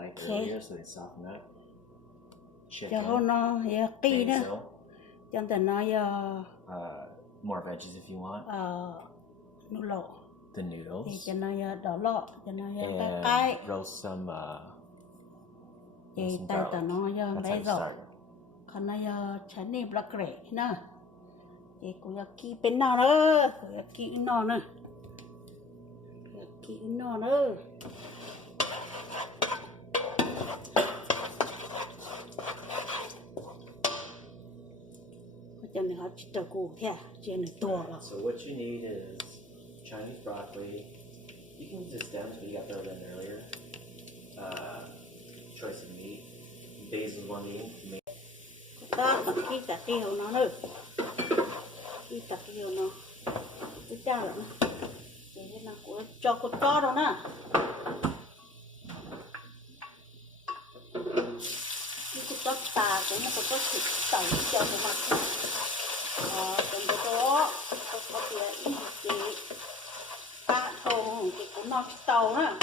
like Okay. earlier, so they soften up. Cho nó kỹ đó. Basil. Cho ta nói More veggies if you want. nụ lọ. The Thì noodles. cho nó đỏ lọ, cho nó And cái. roast some Thì some ta garlic. nó That's how bé you rồi. start. Còn nó chả nếp là kể nè. Thì cũng là kỹ bên nào nữa, cũng là kỹ nó nữa. Kỹ nó nữa. Cho nên họ chỉ cho cô thế, cho nên to rồi. So what you need is Chinese broccoli. You can use the stems, but you got to throw them in earlier. Choice of meat. Basil one meat. Đó, còn kỹ cả tiêu nó nữa. Kỹ cả tiêu nó. Cái cha rồi nè. Để nó cũng cho cô to rồi nè. Cái to tà cũng nó có thịt tẩy cho nó mặc. Còn cái đó có tiền cái cá thô cái cũng nó tàu nữa.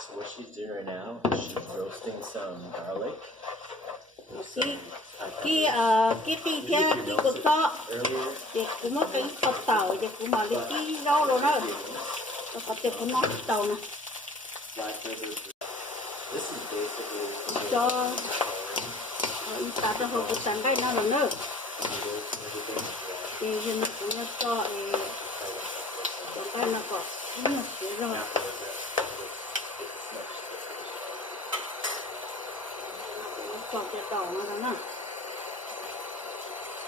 So what she's doing right now is she's roasting some garlic. Cái tì theo cái cột to Earlier. thì cũng có cái cột tàu thì cũng mà lấy cái rau rồi đó. Có thể cũng nó tàu nè. Black pepper. This is basically Cho ta trong hộp sắn cái nào nữa. noodles and everything. Thì nó cũng nó cho cái nó có nhiều cái rồi. Cho cái tàu nó đó nè.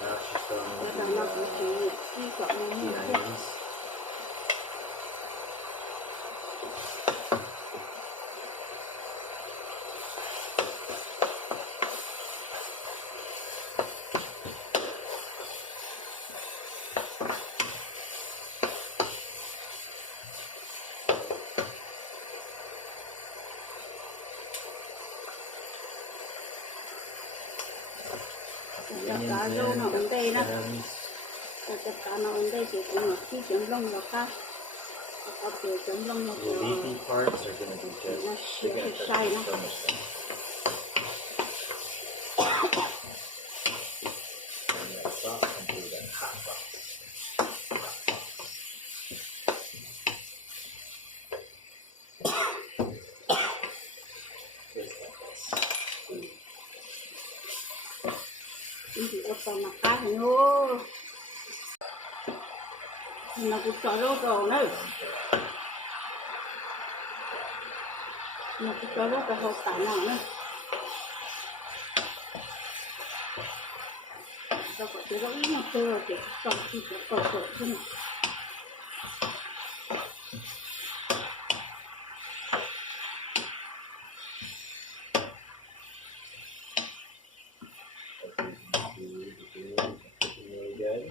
Now she's throwing Cái in đó nó cũng chỉ cái quả nó the như thế. onions. Cá rô nó ổn đây nè. Stems. Cái cá nó ổn đây thì cũng là cái chấm lông là cá. Có thể chấm lông nó The cũng leafy parts are going to be nó just xịt cái sai nó. so much fun. And that sauce comes through that hot sauce. Just like this. Thì có tao mà cá thì nó cũng cho rô rồi nữa. Nó cũng cho rô cái hộp tả nào nữa. Rồi có thể có ít một tơ rồi thì cho khi có cầu thế này. Really good.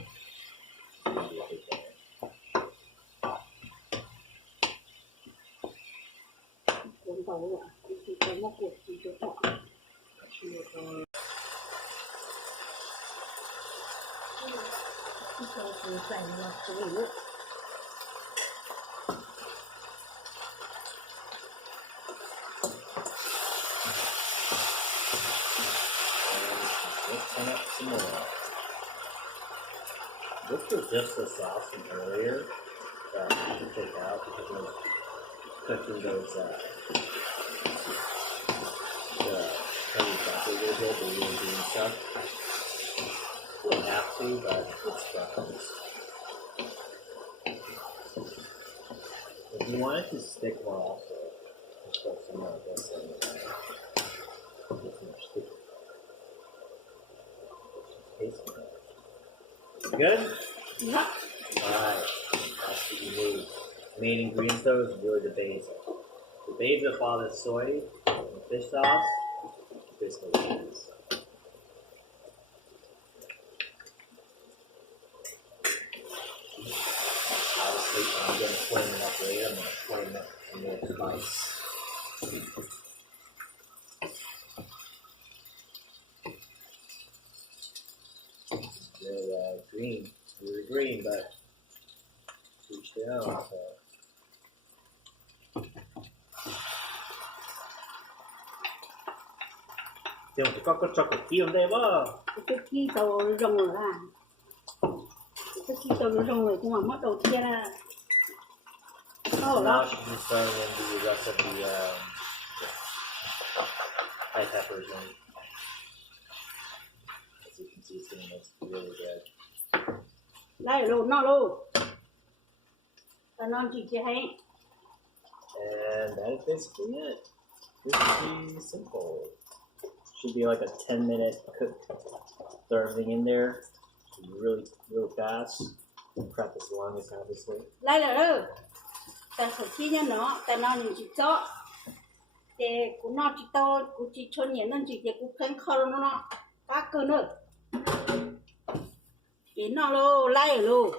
Cuốn tàu rồi, thì có một cuộc thì cho họ. Cái cầu thì dành là cái gì nữa. Mixing up some more. This was just the sauce from earlier that you can take out because we're cooking those the curry broccoli a little bit, the really green stuff. You don't have to, but it's preference. If you want it to stick more also, just put some more of this in there. It's more sticky. Taste it. Good? Yeah. Alright, that's what you need. Main ingredients though is really the basil. The basil follows the soy and the fish sauce. Basically what it is. Obviously, I'm going to flame it up later. I'm going to flame up some more spice. They're green. They were green, but each their own. So Chứ không có cho cái kia đây mà. cái kia tàu rồng rồi à cái kia tàu rồng rồi cũng mà mất đầu tiên là So now she's just throwing in the rest of the high peppers in. As you can see, it's gonna look really good. lại luôn nó luôn ta non chỉ hay And that is basically it. Pretty simple. Should be like a 10-minute cook. Throw everything in there. Should be really, really fast. Prep as long as obviously. lại là đâu ta phải chi nhá nó ta non những chỉ cho để cũng nó chỉ to cũng chỉ cho nhện nên chỉ để cũng khen khâu nó cá cơ nữa để nó luôn lại luôn